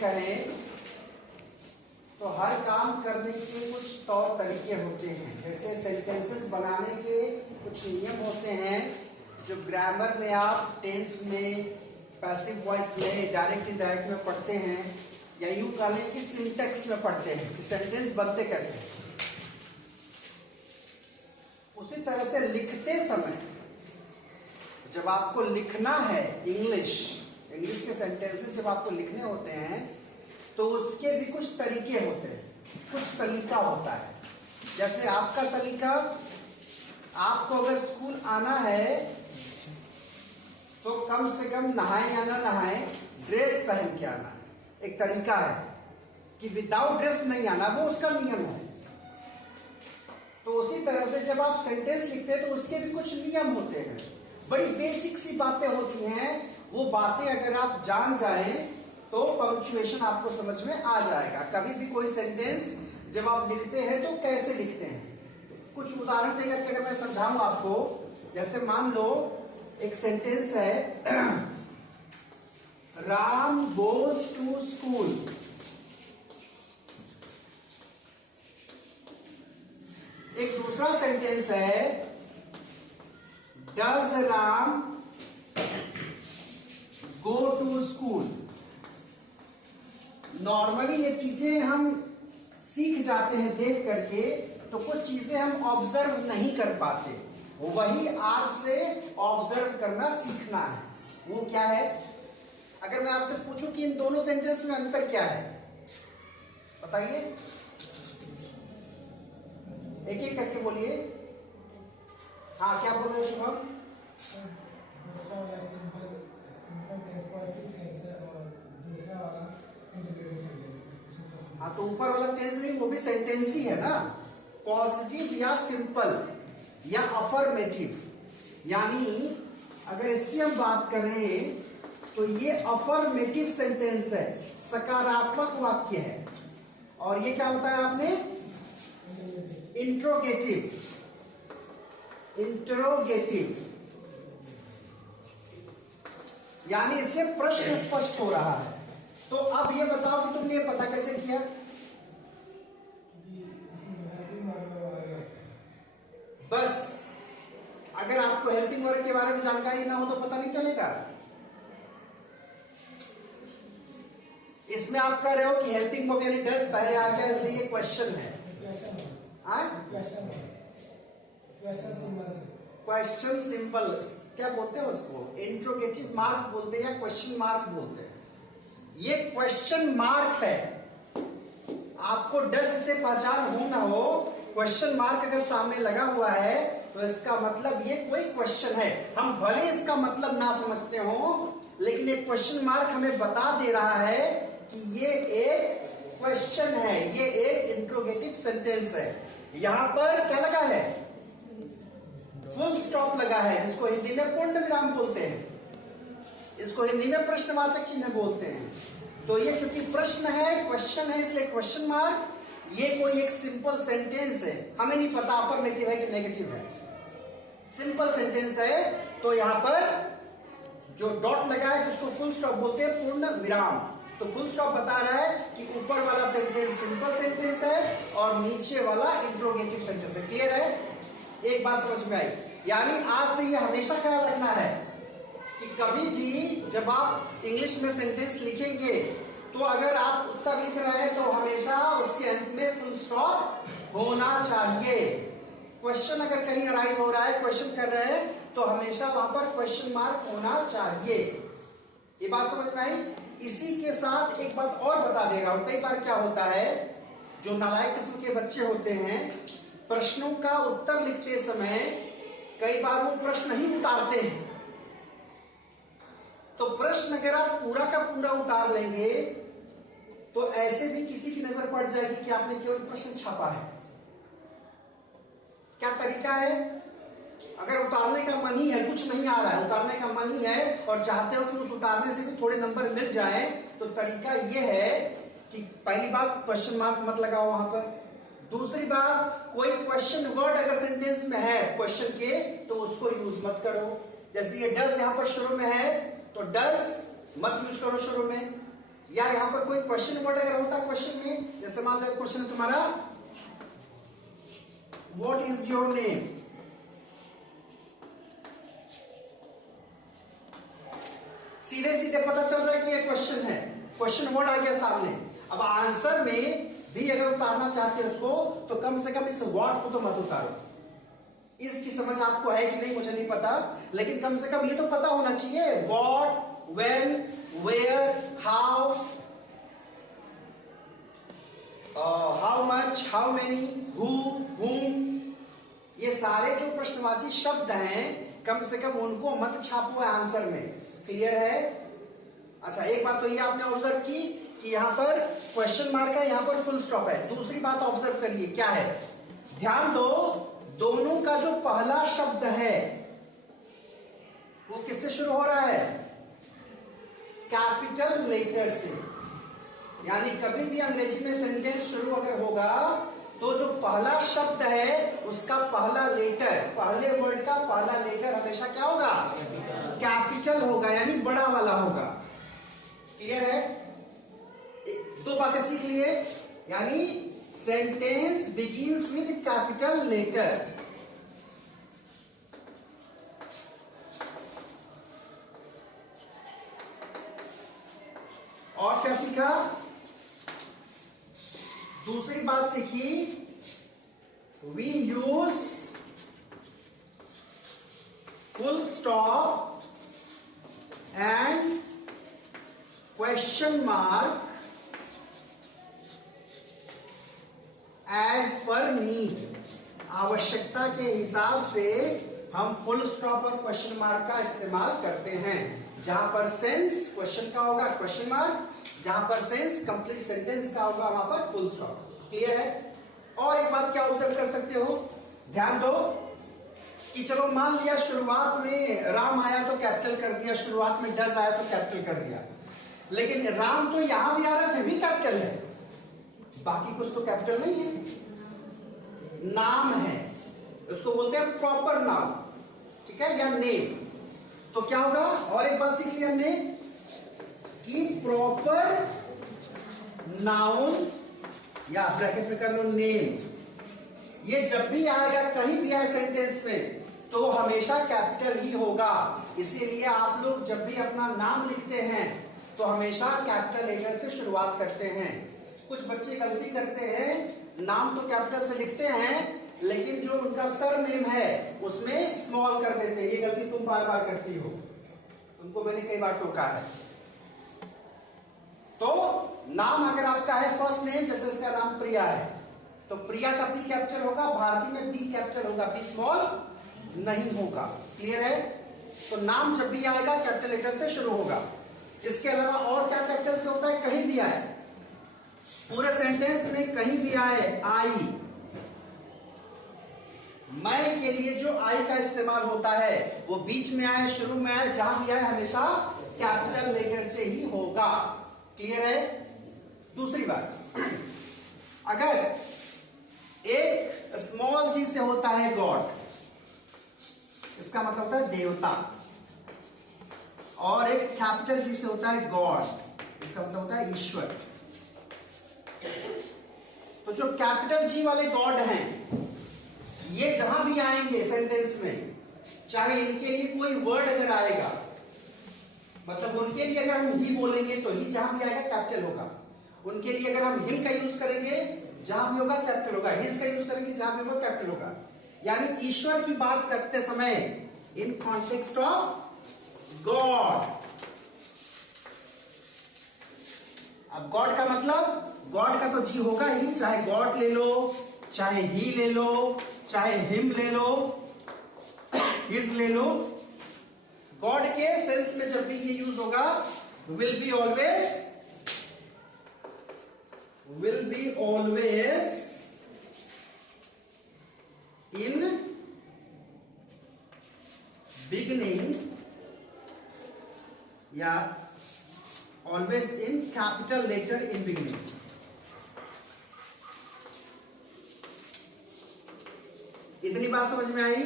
कहें तो हर काम करने के कुछ तौर तरीके होते हैं। जैसे सेंटेंसेस बनाने के कुछ नियम होते हैं जो ग्रामर में आप टेंस में, पैसिव वॉइस में, डायरेक्ट इनडायरेक्ट में पढ़ते हैं, या यूं कह लें कि सिंटेक्स में पढ़ते हैं कि सेंटेंस बनते कैसे। उसी तरह से लिखते समय जब आपको लिखना है इंग्लिश के सेंटेंसेस जब आपको लिखने होते हैं तो उसके भी कुछ तरीके होते हैं, कुछ सलीका होता है। जैसे आपका सलीका, आपको अगर स्कूल आना है तो कम से कम नहाए या ना नहाए ड्रेस पहन के आना है। एक तरीका है कि विदाउट ड्रेस नहीं आना, वो उसका नियम है। तो उसी तरह से जब आप सेंटेंस लिखते हैं तो उसके भी कुछ नियम होते हैं, बड़ी बेसिक सी बातें होती हैं। वो बातें अगर आप जान जाएं तो पंक्चुएशन आपको समझ में आ जाएगा। कभी भी कोई सेंटेंस जब आप लिखते हैं तो कैसे लिखते हैं, कुछ उदाहरण देकर के अगर मैं समझाऊं आपको। जैसे मान लो एक सेंटेंस है, राम गोज टू स्कूल। एक दूसरा सेंटेंस है, does Ram go to school. Normally ये चीजें हम सीख जाते हैं देख करके, तो कुछ चीजें हम ऑब्जर्व नहीं कर पाते। वही आज से ऑब्जर्व करना सीखना है। वो क्या है? अगर मैं आपसे पूछूं कि इन दोनों सेंटेंस में अंतर क्या है, बताइए। एक एक करके बोलिए। हाँ, क्या बोल रहे हो शुभम? हाँ, तो ऊपर वाला टेंस नहीं, वो भी सेंटेंस ही है ना। पॉजिटिव या सिंपल या अफर्मेटिव। यानी अगर इसकी हम बात करें तो ये अफर्मेटिव सेंटेंस है, सकारात्मक वाक्य है। और ये क्या बताया आपने? इंट्रोगेटिव। यानी इससे प्रश्न स्पष्ट हो रहा है। तो अब ये बताओ कि तुमने ये पता कैसे किया? बस अगर आपको हेल्पिंग वर्ब के बारे में जानकारी ना हो तो पता नहीं चलेगा। इसमें आप कह रहे हो कि हेल्पिंग वर्ब यानी डज पहले आ गया, इसलिए ये क्वेश्चन है। क्वेश्चन सिंपल क्या बोलते हैं उसको? इंट्रोगेटिव मार्क बोलते हैं या क्वेश्चन मार्क बोलते हैं। ये क्वेश्चन मार्क है। आपको डज से पहचान हो ना हो, क्वेश्चन मार्क अगर सामने लगा हुआ है तो इसका मतलब ये कोई क्वेश्चन है। हम भले इसका मतलब ना समझते हो, लेकिन एक क्वेश्चन मार्क हमें बता दे रहा है कि ये एक क्वेश्चन है, ये एक इंट्रोगेटिव सेंटेंस है। यहां पर क्या लगा है? फुल स्टॉप लगा है, जिसको हिंदी में पूर्ण विराम बोलते हैं, इसको हिंदी में प्रश्नवाचक चिन्ह बोलते हैं। तो ये चूंकि प्रश्न है, क्वेश्चन है, इसलिए क्वेश्चन मार्क। ये कोई एक सिंपल सेंटेंस है, हमें नहीं पता अफर्मेटिव है कि नेगेटिव है। सिंपल सेंटेंस है, तो यहां पर जो डॉट लगा है जिसको फुल स्टॉप बोलते हैं, पूर्ण विराम। तो फुल स्टॉप बता रहा है कि ऊपर वाला सेंटेंस सिंपल सेंटेंस है और नीचे वाला इंट्रोगेटिव सेंटेंस है। क्लियर है? एक बात समझ में आई? यानी आज से ये हमेशा ख्याल रखना है कि कभी भी जब आप इंग्लिश में सेंटेंस लिखेंगे तो अगर आप उत्तर लिख रहे हैं तो हमेशा उसके अंत में फुल स्टॉप होना चाहिए। क्वेश्चन अगर कहीं अराइज हो रहा है, क्वेश्चन कर रहे हैं, तो हमेशा वहां पर क्वेश्चन मार्क होना चाहिए। ये बात समझ में आई? इसी के साथ एक बात और बता दे रहा हूं। कई बार क्या होता है, जो नालायक किस्म के बच्चे होते हैं, प्रश्नों का उत्तर लिखते समय कई बार वो प्रश्न ही उतारते हैं। तो प्रश्न अगर आप पूरा का पूरा उतार लेंगे तो ऐसे भी किसी की नजर पड़ जाएगी कि आपने केवल प्रश्न छापा है। क्या तरीका है? अगर उतारने का मन ही है, कुछ नहीं आ रहा है, उतारने का मन ही है और चाहते हो कि उस उतारने से भी थोड़े नंबर मिल जाए, तो तरीका यह है कि पहली बात क्वेश्चन मार्क मत लगाओ वहां पर। दूसरी बात, कोई क्वेश्चन वर्ड अगर सेंटेंस में है क्वेश्चन के, तो उसको यूज मत करो। जैसे ये डज यहां पर शुरू में है तो डज मत यूज करो शुरू में। या यहाँ पर कोई क्वेश्चन वर्ड अगर होता क्वेश्चन में, जैसे मान लो क्वेश्चन तुम्हारा व्हाट इज योर नेम, सीधे सीधे पता चल रहा है कि ये क्वेश्चन है, क्वेश्चन वर्ड आ गया सामने। अब आंसर में भी अगर उतारना चाहते हो उसको, तो कम से कम इस व्हाट को तो मत उतारो। इसकी समझ आपको है कि नहीं मुझे नहीं पता, लेकिन कम से कम ये तो पता होना चाहिए, what, when, where, how, how much, how many, who, whom, ये सारे जो प्रश्नवाची शब्द हैं कम से कम उनको मत छापो आंसर में। क्लियर है? अच्छा, एक बात तो ये आपने ऑब्जर्व की कि यहां पर क्वेश्चन मार्क है, यहां पर फुल स्टॉप है। दूसरी बात ऑब्जर्व करिए, क्या है, ध्यान दो, दोनों का जो पहला शब्द है वो किससे शुरू हो रहा है? कैपिटल लेटर से। यानी कभी भी अंग्रेजी में सेंटेंस शुरू अगर होगा तो जो पहला शब्द है उसका पहला लेटर, पहले वर्ड का पहला लेटर हमेशा क्या होगा? कैपिटल होगा, यानी बड़ा वाला होगा। क्लियर है? दो बातें सीख लिए, यानी sentence begins with capital letter. और क्या सीखा? दूसरी बात सीखी, we use full stop and question mark as per need. आवश्यकता के हिसाब से हम फुल स्टॉप और क्वेश्चन मार्क का इस्तेमाल करते हैं। जहां पर सेंस क्वेश्चन का होगा क्वेश्चन मार्क, जहां पर सेंस कंप्लीट सेंटेंस का होगा वहां पर फुल स्टॉप। क्लियर है? और एक बात क्या ऑब्जर्व कर सकते हो, ध्यान दो कि चलो मान लिया शुरुआत में राम आया तो कैपिटल कर दिया, शुरुआत में डज आया तो कैपिटल कर दिया, लेकिन राम तो यहां भी आ रहा है फिर भी कैपिटल है, बाकी कुछ तो कैपिटल नहीं है। नाम है, उसको बोलते हैं प्रॉपर नाउन, ठीक है, या नेम। तो क्या होगा? और एक बात सीख ली हमने कि प्रॉपर नाउन या ब्रैकेट में कर लो नेम, ये जब भी आएगा कहीं भी आए सेंटेंस में तो हमेशा कैपिटल ही होगा। इसीलिए आप लोग जब भी अपना नाम लिखते हैं तो हमेशा कैपिटल लेटर से शुरुआत करते हैं। कुछ बच्चे गलती करते हैं, नाम तो कैपिटल से लिखते हैं लेकिन जो उनका सर नेम है उसमें स्मॉल कर देते हैं। ये गलती तुम बार बार करती हो, तुमको मैंने कई बार टोका है। तो नाम अगर आपका है फर्स्ट नेम, जैसे इसका नाम प्रिया है तो प्रिया का पी कैपिटल होगा, भारती में पी कैपिटल होगा, पी स्मॉल नहीं होगा। क्लियर है? तो नाम जब भी आएगा कैपिटल लेटर से शुरू होगा। इसके अलावा और क्या कैपिटल से होता है? कहीं भी आए, पूरे सेंटेंस में कहीं भी आए, आई, मैं के लिए जो आई का इस्तेमाल होता है वो बीच में आए, शुरू में आए, जहां भी आए हमेशा कैपिटल लेटर से ही होगा। क्लियर है? दूसरी बात, अगर एक स्मॉल जी से होता है गॉड, इसका मतलब होता है देवता, और एक कैपिटल जी से होता है गॉड, इसका मतलब होता है ईश्वर। तो जो कैपिटल जी वाले गॉड हैं ये जहां भी आएंगे सेंटेंस में, चाहे इनके लिए कोई वर्ड अगर आएगा, मतलब उनके लिए अगर हम ही बोलेंगे तो ही जहां भी आएगा कैपिटल होगा, उनके लिए अगर हम हिम का यूज करेंगे जहां भी होगा कैपिटल होगा, हिज का यूज करेंगे जहां भी होगा कैपिटल होगा। यानी ईश्वर की बात करते समय इन कॉन्टेक्स्ट ऑफ गॉड। अब गॉड का मतलब, गॉड का तो जी होगा ही, चाहे गॉड ले लो, चाहे ही ले लो, चाहे हिम ले लो, हिज ले लो। गॉड के सेंस में जब भी ये यूज होगा will be always in beginning या always in capital letter in beginning. इतनी बात समझ में आई?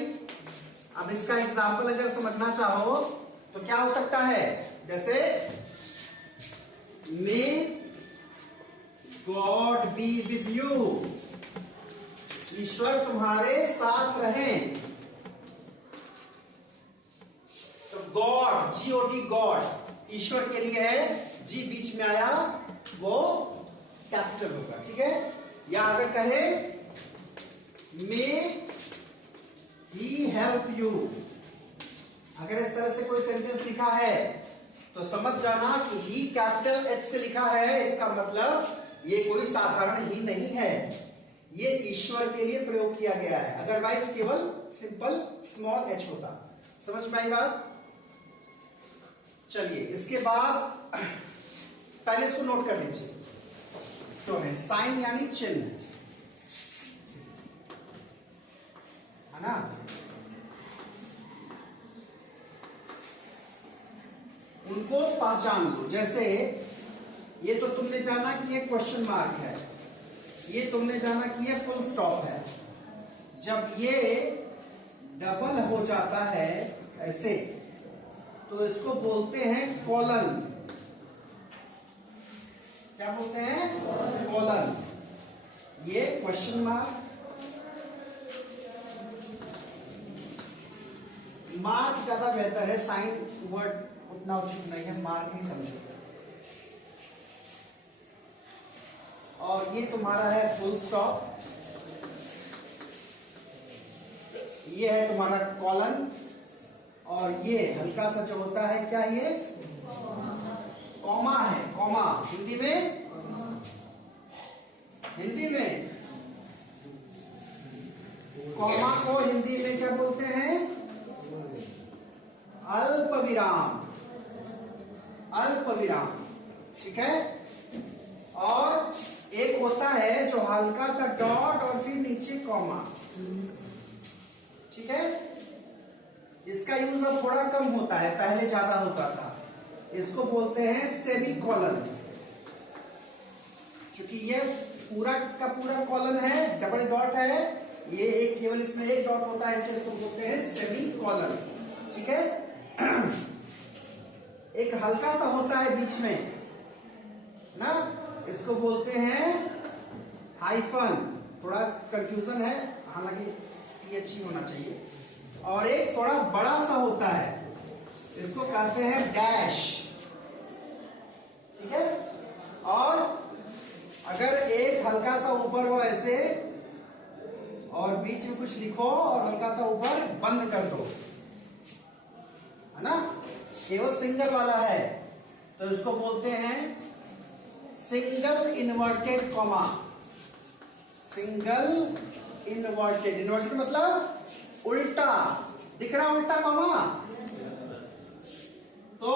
अब इसका एग्जाम्पल अगर समझना चाहो तो क्या हो सकता है, जैसे मे बी विद यू, ईश्वर तुम्हारे साथ रहें। तो गॉड, G-O-D, गॉड ईश्वर के लिए है, जी बीच में आया वो कैपिटल होगा, ठीक है। या अगर कहे मे ही हेल्प यू, अगर इस तरह से कोई सेंटेंस लिखा है तो समझ जाना कि ही कैपिटल H से लिखा है, इसका मतलब ये कोई साधारण ही नहीं है, ये ईश्वर के लिए प्रयोग किया गया है, अदरवाइज केवल सिंपल स्मॉल h होता। समझ में आई बात? चलिए इसके बाद पहले इसको नोट कर लीजिए। तो है साइन यानी चिन्ह, है ना। उनको पहचान लो। जैसे ये तो तुमने जाना कि ये क्वेश्चन मार्क है, ये तुमने जाना कि ये फुल स्टॉप है। जब ये डबल हो जाता है ऐसे, तो इसको बोलते हैं कॉलन। क्या बोलते हैं? कॉलन। ये क्वेश्चन मार्क, मार्क ज्यादा बेहतर है, साइन वर्ड उतना उचित नहीं है, मार्क ही समझो। और ये तुम्हारा है फुल स्टॉप, ये है तुम्हारा कॉलन, और ये हल्का सा जो होता है क्या, ये कॉमा है। कॉमा हिंदी में, हिंदी में कॉमा को हिंदी में क्या बोलते हैं? अल्प विराम, अल्प विराम, ठीक है। और एक होता है जो हल्का सा डॉट और फिर नीचे कॉमा, ठीक है। इसका यूज अब थोड़ा कम होता है, पहले ज्यादा होता था। इसको बोलते हैं सेमीकोलन। चूंकि ये पूरा का पूरा कॉलन है, डबल डॉट है, ये एक केवल इसमें एक डॉट होता है, इसलिए इसको बोलते हैं सेमीकोलन, ठीक है। एक हल्का सा होता है बीच में ना, इसको बोलते हैं हाइफन। थोड़ा कंफ्यूजन है, हालांकि PH ही होना चाहिए। और एक थोड़ा बड़ा सा होता है, इसको कहते हैं डैश, ठीक है। और अगर एक हल्का सा ऊपर हो ऐसे और बीच में कुछ लिखो और हल्का सा ऊपर बंद कर दो, है ना, केवल सिंगल वाला है, तो इसको बोलते हैं single inverted comma. Single inverted, inverted मतलब उल्टा, दिख रहा उल्टा कॉमा। तो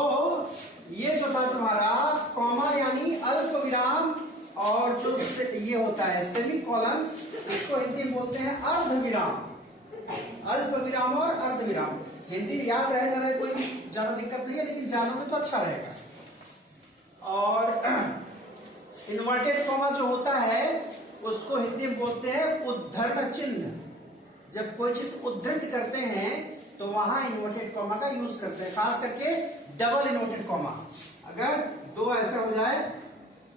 ये जो था तुम्हारा कॉमा यानी अल्प विराम, और जो ये होता है सेमीकोलन, इसको हिंदी में बोलते हैं अर्ध विराम। अल्प विराम और अर्ध विराम हिंदी याद रहे ना, कोई ज्यादा दिक्कत नहीं है, लेकिन जानोगे तो अच्छा रहेगा। और इन्वर्टेड कॉमा जो होता है उसको हिंदी में बोलते हैं उद्धरण चिन्ह। जब कोई चीज उद्धृत करते हैं तो वहां इन्वर्टेड कॉमा का यूज करते हैं, खास करके डबल इन्वर्टेड कॉमा। अगर दो ऐसा हो जाए,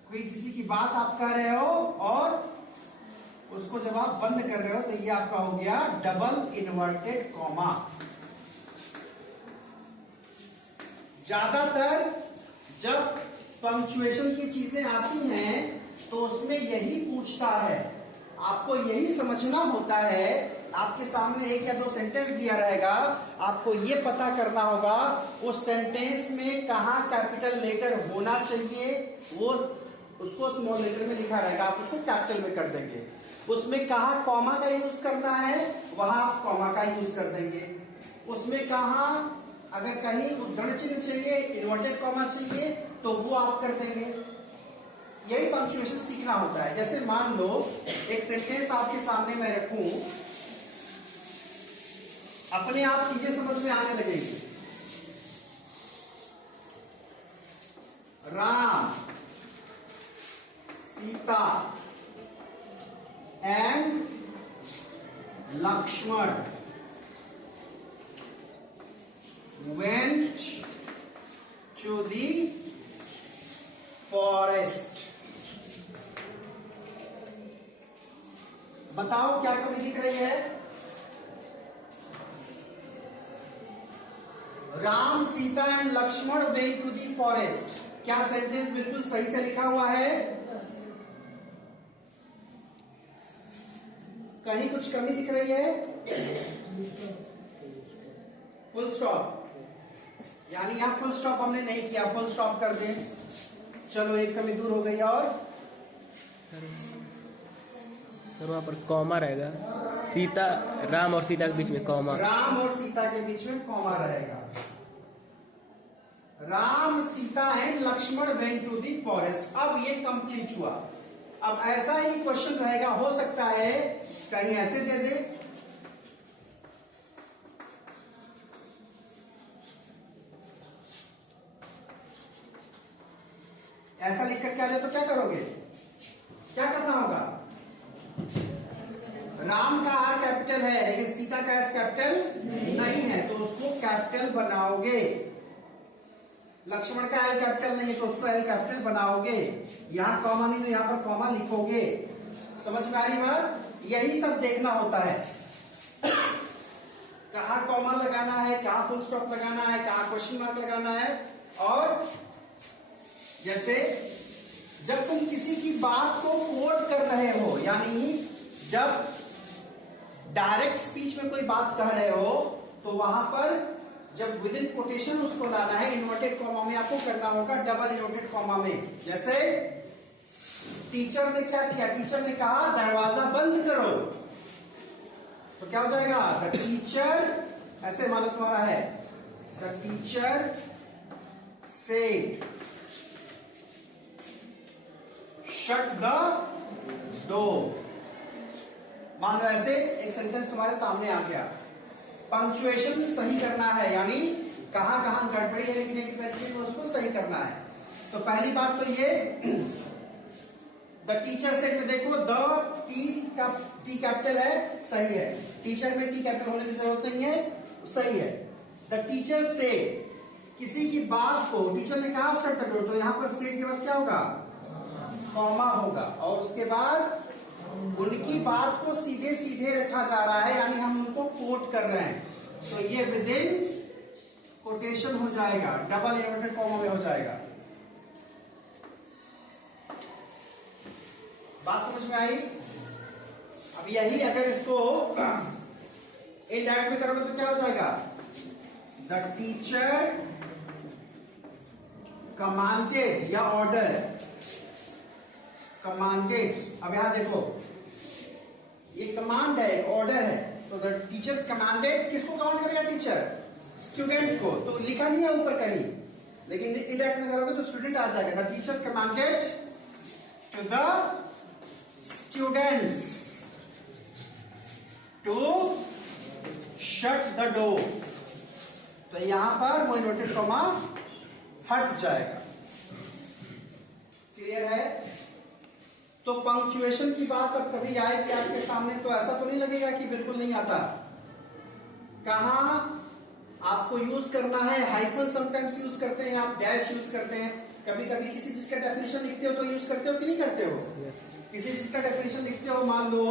कोई किसी की बात आप कह रहे हो और उसको जब आप बंद कर रहे हो, तो ये आपका हो गया डबल इन्वर्टेड कॉमा। ज्यादातर जब पंक्चुएशन की चीजें आती हैं तो उसमें यही पूछता है, आपको यही समझना होता है। आपके सामने एक या दो सेंटेंस दिया रहेगा, आपको ये पता करना होगा उस सेंटेंस में कहाँ कैपिटल लेटर होना चाहिए, वो उसको स्मॉल लेटर में लिखा रहेगा, आप उसको कैपिटल में कर देंगे। उसमें कहाँ कॉमा का यूज करना है, वहां आप कॉमा का यूज कर देंगे। उसमें कहाँ अगर कहीं उद्धरण चिन्ह चाहिए, इन्वर्टेड कॉमा चाहिए, तो वो आप कर देंगे। यही पंक्चुएशन सीखना होता है। जैसे मान लो एक सेंटेंस आपके सामने मैं रखूं, अपने आप चीजें समझ में आने लगेगी। Ram, Sita and Lakshman went to the forest. बताओ क्या कमी दिख रही है? Ram Sita and Lakshman went to the forest. क्या सेंटेंस बिल्कुल सही से लिखा हुआ है? कहीं कुछ कमी दिख रही है? फुल स्टॉप, यानी यहां फुल स्टॉप हमने नहीं किया, फुल स्टॉप कर दे। चलो एक कमी दूर हो गई। और सर वहां पर कॉमा रहेगा, सीता, राम और सीता के बीच में कॉमा। राम और सीता के बीच में कॉमा रहेगा। Ram Sita and Lakshman went to the forest. अब ये कंप्लीट हुआ। अब ऐसा ही क्वेश्चन रहेगा, हो सकता है कहीं ऐसे दे दे, ऐसा लिख कर क्या जाए तो क्या करोगे? क्या करना होगा? राम का आर कैपिटल है लेकिन सीता का एस कैपिटल नहीं है, तो उसको कैपिटल बनाओगे। लक्ष्मण का एल कैपिटल नहीं है तो उसको एल कैपिटल बनाओगे। यहां कॉमा नहीं तो यहां पर कॉमा लिखोगे। समझ में आ रही बात? यही सब देखना होता है, कहां कॉमा लगाना है, कहां फुल स्टॉप लगाना है, कहां क्वेश्चन मार्क लगाना है। और जैसे जब तुम किसी की बात को कोट कर रहे हो, यानी जब डायरेक्ट स्पीच में कोई बात कह रहे हो तो वहां पर जब विद इन कोटेशन उसको लाना है, इन्वर्टेड कॉमा में आपको करना होगा, डबल इन्वर्टेड कॉमा में। जैसे टीचर ने क्या किया? टीचर ने कहा दरवाजा बंद करो, तो क्या हो जाएगा? द टीचर, ऐसे मानो तुम्हारा है, the teacher said shut the door. मान लो ऐसे एक सेंटेंस तुम्हारे सामने आ गया। पंक्चुएशन सही करना है, यानी कहां कहां गड़बड़ी है लिखने की तरीके को उसको सही करना है। तो पहली बात तो ये द टीचर सेट में देखो, द टी कैपिटल है, सही है। टीचर में टी कैपिटल होने की जरूरत नहीं है, सही है। द टीचर से किसी की बात को, टीचर ने कहा शट द डोर, तो यहां पर सेट के बाद क्या होगा? कॉमा होगा। और उसके बाद उनकी बात को सीधे सीधे रखा जा रहा है, यानी हम उनको कोट कर रहे हैं, तो ये विद इन कोटेशन हो जाएगा, डबल इन्वर्टेड कॉमा में हो जाएगा। बात समझ में आई? अब यही अगर इसको इनडायरेक्ट में करोगे तो क्या हो जाएगा? द टीचर कमांडेड या ऑर्डर कमांडेड। अब यहां देखो ये कमांड है, ऑर्डर है, तो द टीचर कमांडेड किसको कमांड करेगा? टीचर स्टूडेंट को। तो लिखा नहीं है ऊपर कहीं, लेकिन इनडायरेक्ट में करोगे तो स्टूडेंट आ जाएगा। The teacher commanded to the students to shut the door, तो यहां पर वो इन्वर्टेड कॉमा हट जाएगा। क्लियर है? तो पंक्चुएशन की बात अब कभी आए कि आपके सामने, तो ऐसा तो नहीं लगेगा कि बिल्कुल नहीं आता। कहां आपको यूज करना है? हाइफन समटाइम्स यूज करते हैं आप, डैश यूज करते हैं, कभी कभी किसी चीज का डेफिनेशन लिखते हो तो यूज करते हो कि नहीं करते हो? किसी चीज का डेफिनेशन लिखते हो, मान लो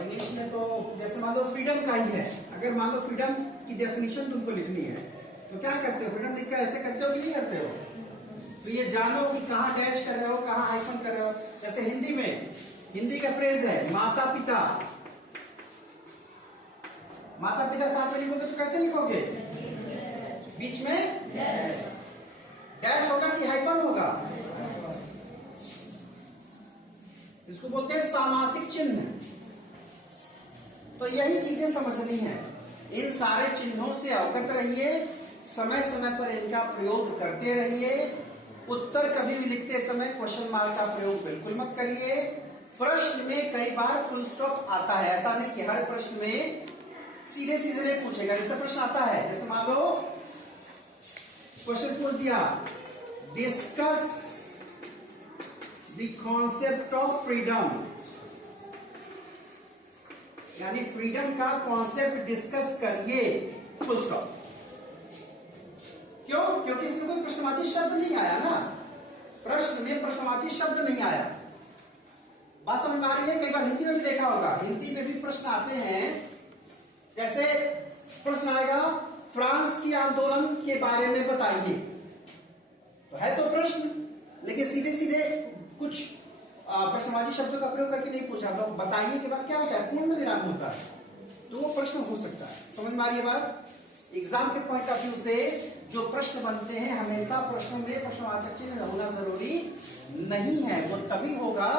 इंग्लिश में तो जैसे मान लो फ्रीडम का ही है, अगर मान लो फ्रीडम की डेफिनेशन तुमको लिखनी है तो क्या करते हो? फ्रीडम लिख के ऐसे करते हो कि नहीं करते हो? तो ये जानो कि कहां डैश कर रहे हो, कहां हाइफन कर रहे हो। जैसे हिंदी में, हिंदी का फ्रेज है माता पिता। माता पिता साथ में लिखोगे तो कैसे लिखोगे? बीच में डैश होगा कि हाइफन होगा? इसको बोलते हैं सामासिक चिन्ह। तो यही चीजें समझनी है। इन सारे चिन्हों से अवगत रहिए, समय समय पर इनका प्रयोग करते रहिए। उत्तर कभी भी लिखते समय क्वेश्चन मार्क का प्रयोग बिल्कुल मत करिए। प्रश्न में कई बार फुल स्टॉप आता है, ऐसा नहीं कि हर प्रश्न में सीधे सीधे नहीं पूछेगा। जैसे प्रश्न आता है, जैसे मान लो क्वेश्चन पूछ दिया, discuss the concept of freedom, यानी फ्रीडम का कॉन्सेप्ट डिस्कस करिए, फुल स्टॉप। क्यों? क्योंकि इसमें कोई प्रश्नवाची शब्द नहीं आया ना, प्रश्न में प्रश्नवाची शब्द नहीं आया। बात समझ में आ रही है? कई बार हिंदी में भी देखा होगा, हिंदी में भी प्रश्न आते हैं। जैसे प्रश्न आएगा फ्रांस की आंदोलन के बारे में बताइए, तो है तो प्रश्न, लेकिन सीधे सीधे कुछ प्रश्नवाची शब्दों का प्रयोग करके नहीं पूछा, तो बताइए के बाद क्या होता है, पूर्ण विराम होता है, तो वो प्रश्न हो सकता है। समझ में आ रही है बात? एग्जाम के पॉइंट ऑफ व्यू से जो प्रश्न बनते हैं, हमेशा प्रश्नों में प्रश्नवाचक चिन्ह होना जरूरी नहीं है। वो तभी होगा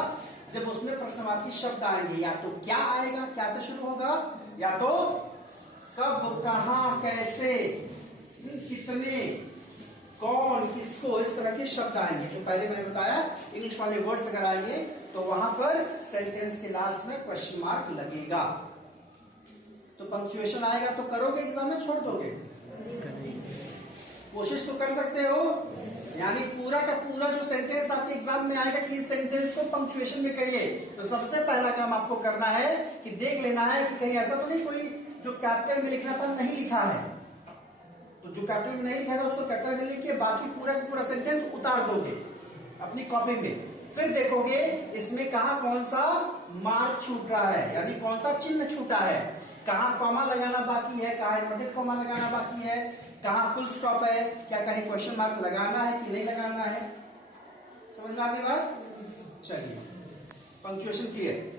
जब उसमें प्रश्नवाची शब्द आएंगे, या तो क्या आएगा, क्या से शुरू होगा, या तो कब, कहां, कैसे, कितने, कौन, किसको, इस तरह के शब्द आएंगे। जो पहले मैंने बताया इंग्लिश वाले वर्ड्स अगर आएंगे तो वहां पर सेंटेंस के लास्ट में क्वेश्चन मार्क लगेगा। तो पंक्चुएशन आएगा तो करोगे एग्जाम में, छोड़ दोगे? कोशिश तो कर सकते हो। यानी पूरा का पूरा जो सेंटेंस आपके एग्जाम में आएगा कि इस सेंटेंस को पंक्चुएशन में करिए, तो सबसे पहला काम आपको करना है कि देख लेना है कि कहीं ऐसा तो नहीं कोई जो कैपिटल में लिखना था नहीं लिखा है। तो जो कैपिटल में नहीं लिखा था उसको कैपिटल में लिखिए, बाकी पूरा का पूरा सेंटेंस उतार दोगे अपनी कॉपी में। फिर देखोगे इसमें कहां कौन सा मार्क छूट रहा है, यानी कौन सा चिन्ह छूटा है, कहां कॉमा लगाना बाकी है, कहां इन्वर्टेड कॉमा लगाना बाकी है, कहां फुल स्टॉप है, क्या कहीं क्वेश्चन मार्क लगाना है कि नहीं लगाना है। समझ में आ गई बात? चलिए, पंक्चुएशन क्लियर।